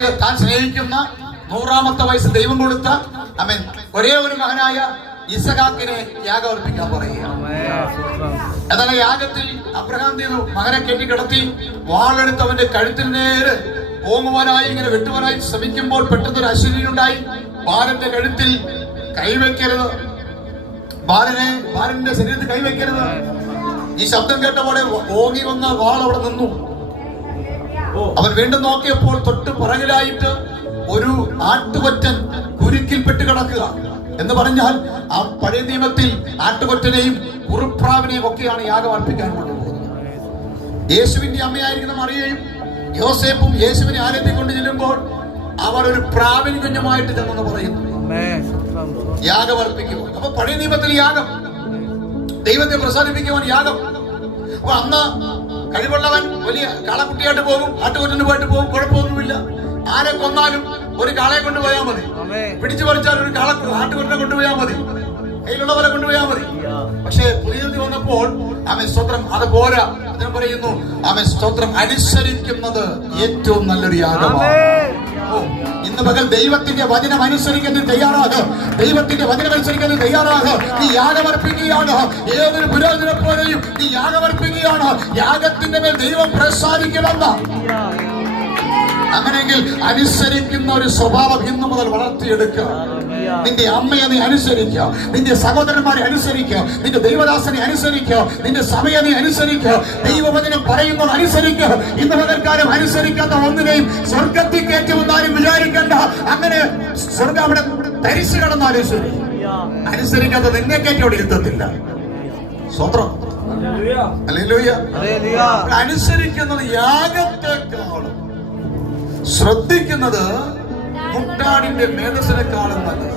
താൻ സ്നേഹിക്കുന്ന 100-ാമത്തെ വയസ്സ് ദൈവം കൊടുത്ത ആമേൻ ഒരേ ഒരു മകനായ ഇസഹാക്കിനെ യാഗം അർപ്പിക്കാൻ പറയുക. എന്നാൽ യാഗത്തിൽ അബ്രഹാം ചെയ്തു മകനെ കെട്ടിക്കിടത്തി വാളെടുത്ത് അവന്റെ കഴുത്തിന് നേരെ ഓങ്ങുവാനായി ഇങ്ങനെ വെട്ടുവാനായി ശ്രമിക്കുമ്പോൾ പെട്ടെന്നൊരു അശ്വരീയുണ്ടായി. ബാലന്റെ കഴുത്തിൽ കൈവയ്ക്കരുത്, ബാലന്റെ ശരീരത്തിൽ കൈവയ്ക്കരുത്. ഈ ശബ്ദം കേട്ടപോലെ ഓങ്ങി വന്ന വാൾ അവിടെ നിന്നു. അവൻ വീണ്ടും നോക്കിയപ്പോൾ തൊട്ട് പുറകിലായിട്ട് ഒരു ആട്ടുകൊറ്റൻ കുരുക്കിൽപ്പെട്ട് കിടക്കുക. എന്ന് പറഞ്ഞാൽ ആ പഴയ നിയമത്തിൽ ആട്ടുകൊറ്റനെയും കുറുപ്രാവിനെയും ഒക്കെയാണ് യാഗം അർപ്പിക്കാൻ കൊണ്ടുപോകുന്നത്. യേശുവിന്റെ അമ്മയായിരിക്കുന്ന മറിയയും യോസേപ്പും യേശുവിനെ ആലയത്തിൽ കൊണ്ട് ചെല്ലുമ്പോൾ അവർ ഒരു പ്രാവിൻ കുഞ്ഞുമായിട്ട് ചെന്നെന്ന് പറയുന്നു. യാഗം അർപ്പിക്കും. അപ്പൊ പഴയ നിയമത്തിൽ യാഗം, ദൈവത്തെ പ്രസാദിപ്പിക്കുവാൻ യാഗം. അപ്പൊ അന്ന് കഴിവുള്ളവൻ വലിയ കാളക്കുട്ടിയായിട്ട് പോകും, ആട്ടുകൊറ്റനുമായിട്ട് പോകും, കുഴപ്പമൊന്നുമില്ല. ആരെ കൊന്നാലും ഒരു കാളയെ കൊണ്ടുപോയാൽ മതി, പിടിച്ചു പറിച്ചാൽ ഒരു ആട്ടുകൊറ്റനെ കൊണ്ടുപോയാൽ മതി, കയ്യിലുള്ളവരെ കൊണ്ടുപോയാൽ മതി. പക്ഷേ പുതിയ വന്നപ്പോൾ ആമേൻ സ്തോത്രം അത് പോരാ. അദ്ദേഹം പറയുന്നു ആമേൻ സ്തോത്രം അനുസരിക്കുന്നത് ഏറ്റവും നല്ലൊരു യാഗമാണ്. ഇന്ന് പകൽ ദൈവത്തിന്റെ വചനം അനുസരിക്കാൻ തയ്യാറാക്, ദൈവത്തിന്റെ വചനം അനുസരിക്കാൻ തയ്യാറാക്. നീ യാഗമർപ്പിക്കുകയാണ്, ഏതൊരു പുരോഹിതനെ പോലെയും നീ യാഗമർപ്പിക്കുകയാണ്. യാഗത്തിന്റെ മേൽ ദൈവം പ്രസാദിക്കുമെന്ന്. അങ്ങനെയെങ്കിൽ അനുസരിക്കുന്ന ഒരു സ്വഭാവം ഇന്നു മുതൽ വളർത്തിയെടുക്കുക. നിന്റെ അമ്മയെ നീ അനുസരിക്കുക, നിന്റെ സഹോദരന്മാരെ അനുസരിക്കുക, നിന്റെ ദൈവദാസനെ അനുസരിക്കുക, നിന്റെ സഭയെ നീ അനുസരിക്കുക, ദൈവവചനം പറയുന്നത് അനുസരിക്കുക. ഇന്ന് മുതൽക്കാലം അനുസരിക്കാത്ത ഒന്നിനെയും സ്വർഗത്തിൽ കയറ്റുമെന്നാലും വിചാരിക്കണ്ട. അങ്ങനെ സ്വർഗം അവിടെ തരിച്ചു കിടന്നാലും ശരി, അനുസരിക്കാത്ത നിന്നെ കയറ്റി അവിടെ ഇരുത്തത്തില്ല. സ്വത്രം അനുസരിക്കുന്നത് യാഗത്തെക്കാളും ശ്രദ്ധിക്കുന്നത് മുട്ടാടിന്റെ മേധസ്സിനെക്കാളും നല്ലത്.